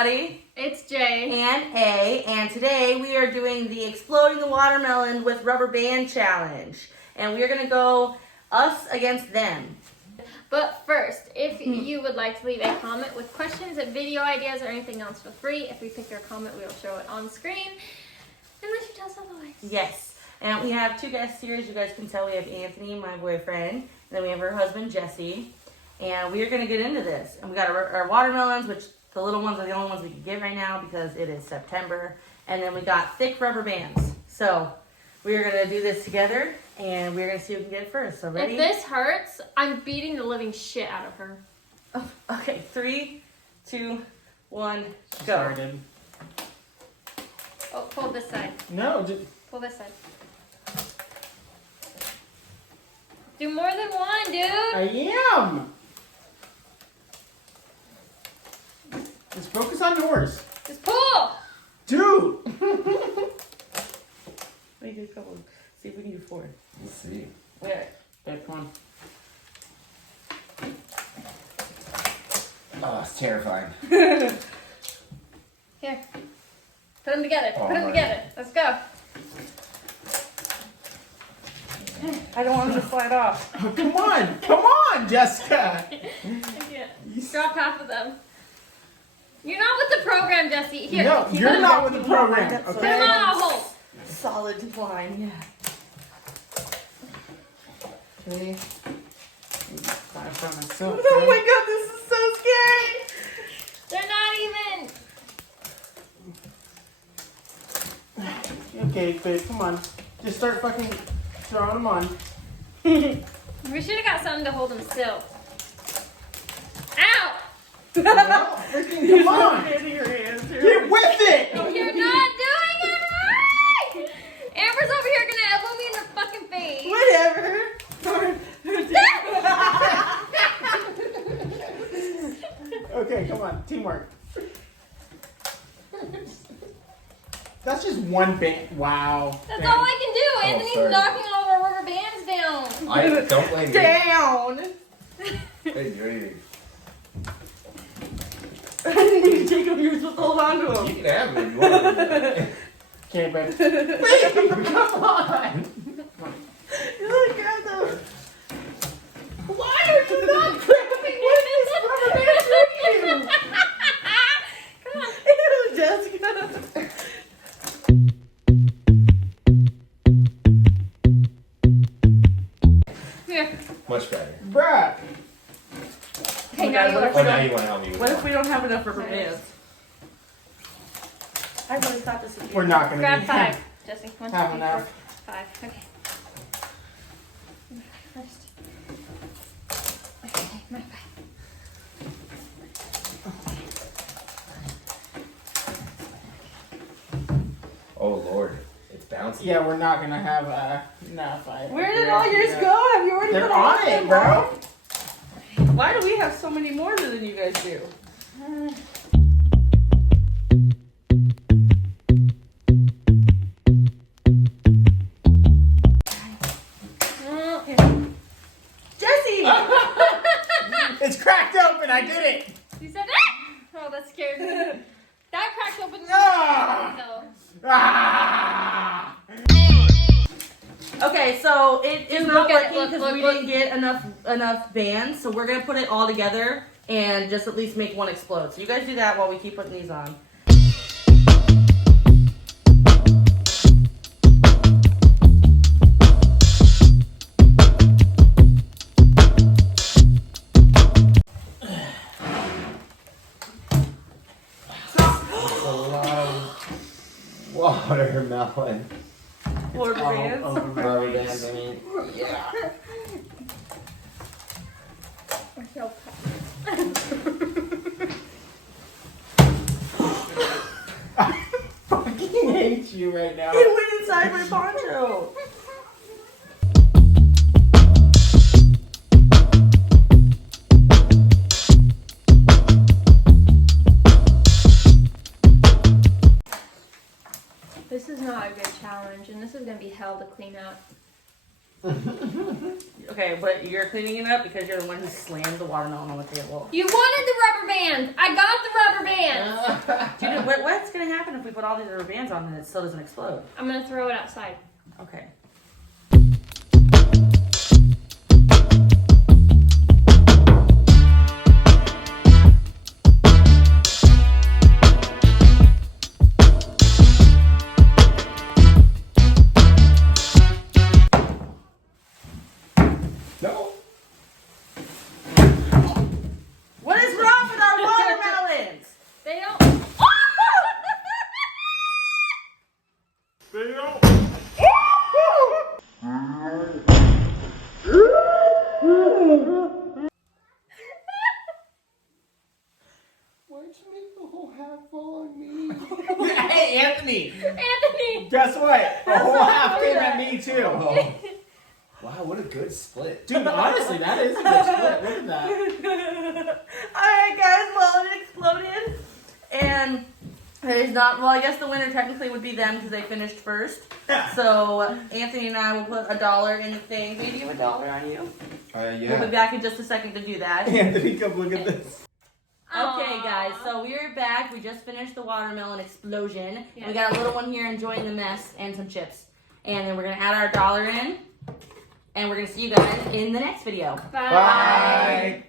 everybody. It's Jay. And A. And today we are doing the Exploding the Watermelon with Rubber Band Challenge. And we are going to go us against them. But first, if you would like to leave a comment with questions, video ideas, or anything else, feel free. If we pick your comment, we will show it on screen. Unless you tell us otherwise. Yes. And we have two guests here. As you guys can tell, we have Anthony, my boyfriend. And then we have her husband, Jesse. And we are going to get into this. And we got our watermelons, which the little ones are the only ones we can get right now because it is September. And then we got thick rubber bands. So we are going to do this together. And we're going to see who can get it first. So ready? If this hurts, I'm beating the living shit out of her. Oh, okay, 3, 2, 1, go. Started. Oh, pull this side. No, just... Pull this side. Do more than one, dude. I am. Just focus on yours. Just pull. Dude. Let me do a couple. See if we can do 4. Let's see. Where? There, come on. Oh, it's terrifying. Here. Put them together. All Put them right. together. Let's go. I don't want them to slide off. Oh, come on, Jessica. Yeah. Drop half of them. You're not with the program, Jesse. Here. No, keep you're them. not with the program. That's Put them Okay. on a hold. Solid decline, yeah. Okay. I found myself. Oh my god, this is so scary! They're not even. Okay, babe, come on. Just start fucking throwing them on. We should have got something to hold them still. Ow! Well, freaking come on. Get your hands here. Get with it. You're not doing it right! Amber's over here gonna elbow me in the fucking face. Whatever. Okay, come on. Teamwork. That's just one band. Wow. That's all I can do. Anthony's sorry. knocking all of our rubber bands down. I don't blame you. Down! Hey, you're I didn't even take them, you were supposed to hold on to You them. can have it if you want. Okay, babe. Wait, come on. You look at those. Why are you not grabbing with this rubber band with you? Come on. Ew, Jessica. Here. Much better. Bruh. Okay, Oh my now God, you what look. if Oh, now you want to help me with What if that. we don't have enough rubber Nice. bands? I really thought this would be. We're not gonna Grab be 5, Jesse. 1, 2, Have 3, enough. 4, 5. Okay. First. Okay, my 5. Oh, Lord. It's bouncy. Yeah, we're not gonna have enough. Where did all yours go? Have you already They're put all on of it, them bro. Why do we have so many more than you guys do? Jesse! It's cracked open. I did it. You said that? Oh, that scared me. That cracked open. Ah! So. Ah! Okay, so it is not Look at it, working look, because look, we look. didn't get enough bands. So we're gonna put it all together and just at least make one explode. So you guys do that while we keep putting these on. A lot of watermelon. Rubber All bands. over my Rubber face. bands, I mean. Yeah. I feel I fucking hate you right now. It went inside my poncho. This is not a good challenge, and this is going to be hell to clean up. Okay, but you're cleaning it up because you're the one who slammed the watermelon on the table. You wanted the rubber band. I got the rubber band. Dude, what's gonna happen if we put all these rubber bands on and it still doesn't explode? I'm gonna throw it outside. Okay. No. What is wrong with our watermelons? They don't. Why'd you make the whole half fall on me? Hey, Anthony. Anthony. Guess what? The whole half not came that. at me too. Oh. Wow, what a good split. Dude, honestly, that is a good split. Look at that. Alright guys, well it exploded. And there's not, well I guess the winner technically would be them because they finished first. So Anthony and I will put $1 in the thing. Do you have $1 on you? We'll be Yeah. back in just a second to do that. Anthony, come look at this. Okay, Aw. guys, so we're back. We just finished the watermelon explosion. And we Yes. got a little one here enjoying the mess and some chips. And then we're going to add our $1 in. And we're going to see you guys in the next video. Bye. Bye.